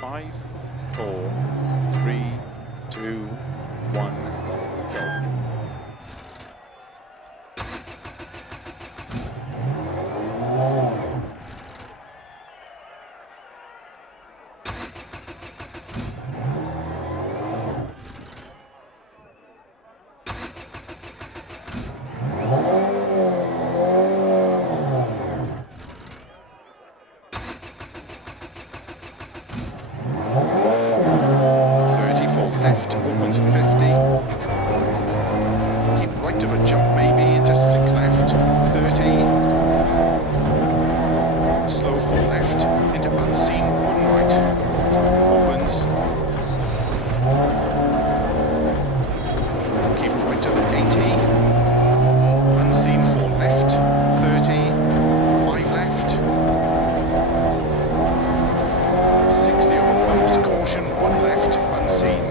5, 4, 3, 2, 1, go. Left, opens 50. Keep right of a jump maybe into 6 left, 30. Slow 4 left, into unseen 1 right. Opens. Keep right of 80. Unseen 4 left, 30. 5 left. 60 over bumps, caution 1 left, unseen.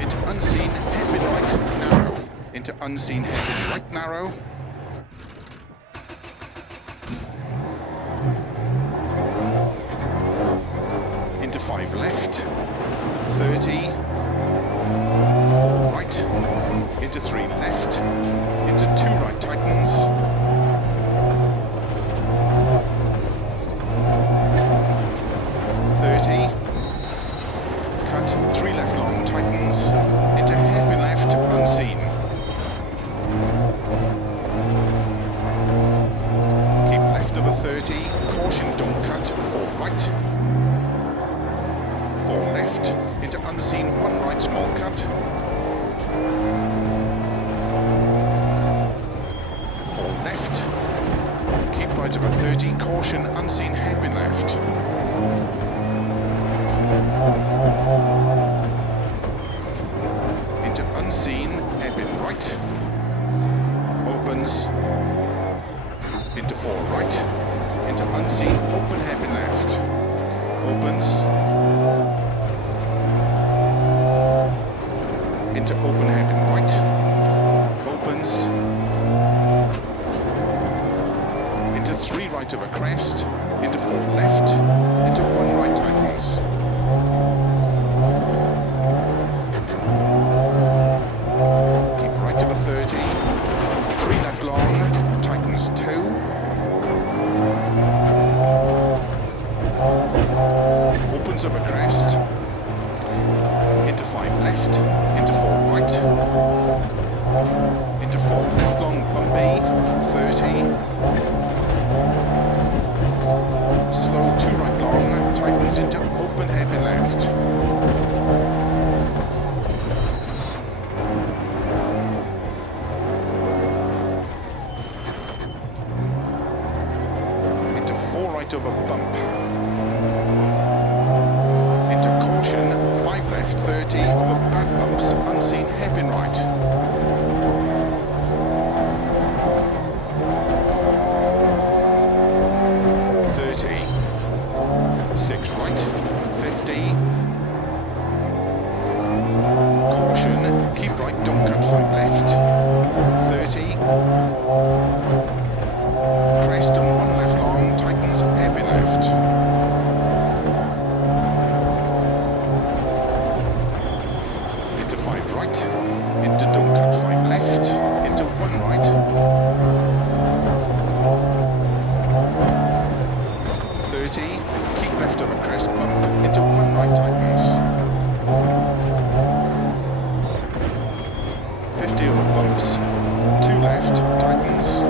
Into unseen, hairpin right, narrow. Into unseen, hairpin right, narrow. Into 5 left, 30. 4 right. Into 3 left. Into 2 right, tightens. Cut, 3 left long, tightens, into hairpin left, unseen. Keep left of a 30, caution, don't cut, 4 right. 4 left, into unseen, 1 right, small cut. 4 left, keep right of a 30, caution, unseen, hairpin left. Into unseen, hairpin right. Opens. Into 4 right. Into unseen, open hairpin left. Opens. Into open hairpin right. Opens. Into 3 right of a crest. Into 4 left. Into 1 right tightens. Keep right of a 30. 3 left long. Tightens 2. Opens of a crest. Into 5 left. Into 4 right. Into 4 left long bumpy. 30. Slow 2 right long, tightens into open hairpin left. Into 4 right over bump. Into caution, 5 left, 30 over bad bumps, unseen hairpin right. 6 right, 50. Caution, keep right, don't cut 5 left. 30. Crest and 1 left long, tightens, hairpin left. Into 5 right, into don't cut 5 left, into 1 right. 30. Left of a crest bump into 1 right tightens. 50 over bumps, 2 left tightens.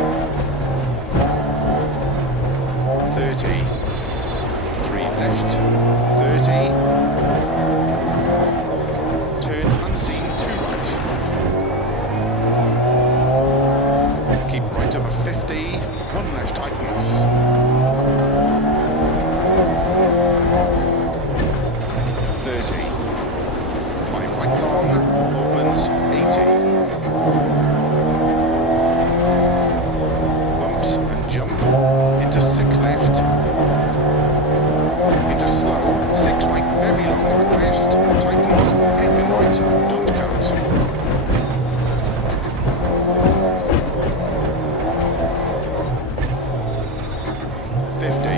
30. 3 left, 30. Turn unseen, 2 right. Keep right of a 50, 1 left tightens. 30. 5 right long, opens 80. Bumps and jump into 6 left. Into slow, 6 right, very long of a crest, tightens, hairpin right, don't cut. 5 50.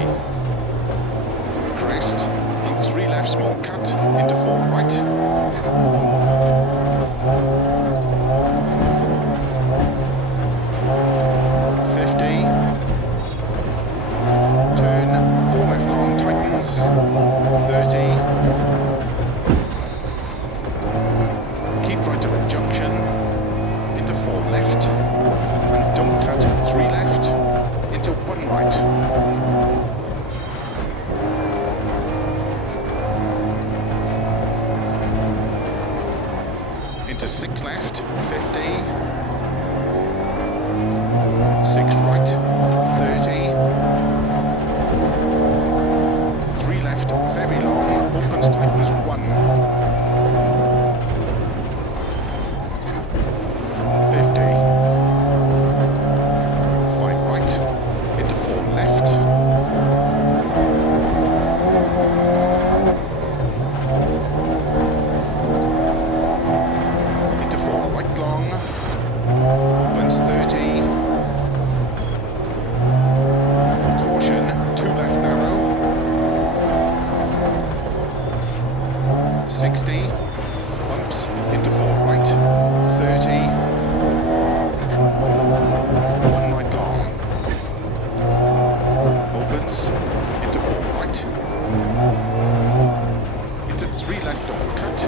Crest, on 3 left small cut, into 4 right. 50. Turn, 4 left long, tightens. 30. Keep right of a junction, into 4 left. And don't cut, 3 left, into 1 right. Into 6 left, 50. 6 right, 30. 3 left, very long, opens, tightens 1. 50. 5 right, into 4 left. 4 right long, opens 30. Caution, 2 left narrow. 60. Bumps, into 4 right. 30. 1 right long. Opens, into 4 right. Into 3 left don't cut.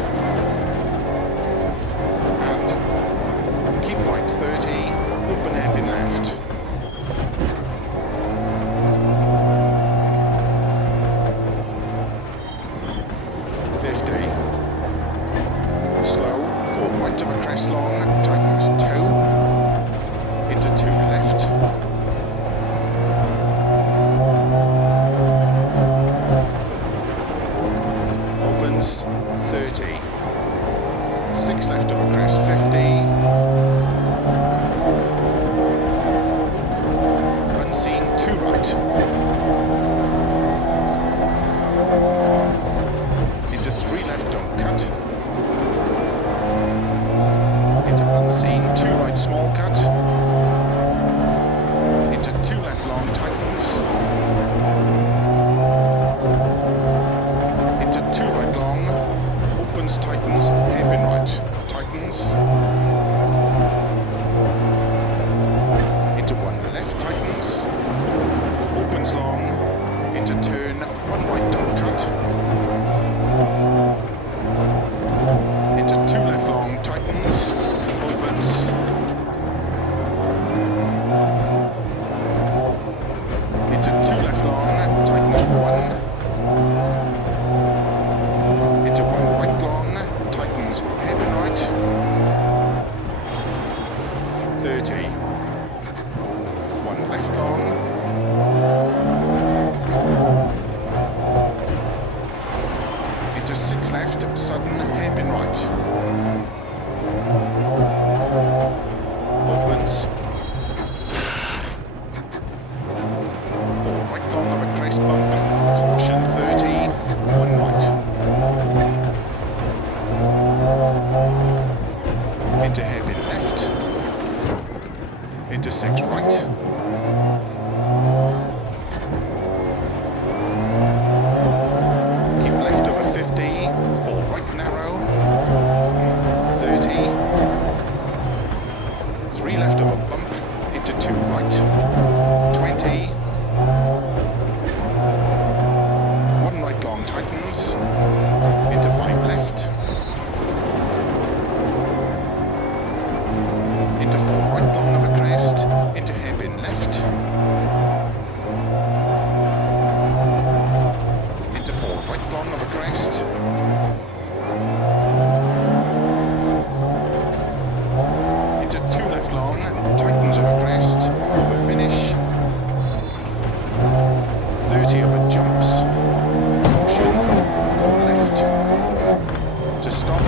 Keep right 30, open hairpin left. 50. Slow, 4 right of a crest long, tightens 2. Into 2 left. 30. 6 left of a crest, 50. Unseen, 2 right. Into 3 left, don't cut. Into unseen, 2 right, small cut. Into 2 left, long, tightens. Into 2 right, long, opens, tightens, hairpin right, tightens. Into 1 left, tightens. Opens long, into turn, 1 right, don't cut. Into 2 left long, tightens, opens. Into 2 left long, tightens 1. Into 1 right long, tightens, hairpin right. 30. 1 left long. Into 6 left, sudden, hairpin right. Opens. 4 right long of a crest bump. Caution, 30. 1 right. Into hairpin left. Into 6 right. Keep left over 50. 4 right narrow. 30. 3 left over bump. Into 2 right. 20. 1 right long tightens. Into 5 left. Into 4 right long of a crest. Into hairpin left. Into 4 right long of a crest. Into 2 left long, tightens of a crest, over finish. 30 of a jumps. Caution, 4 left. To stop.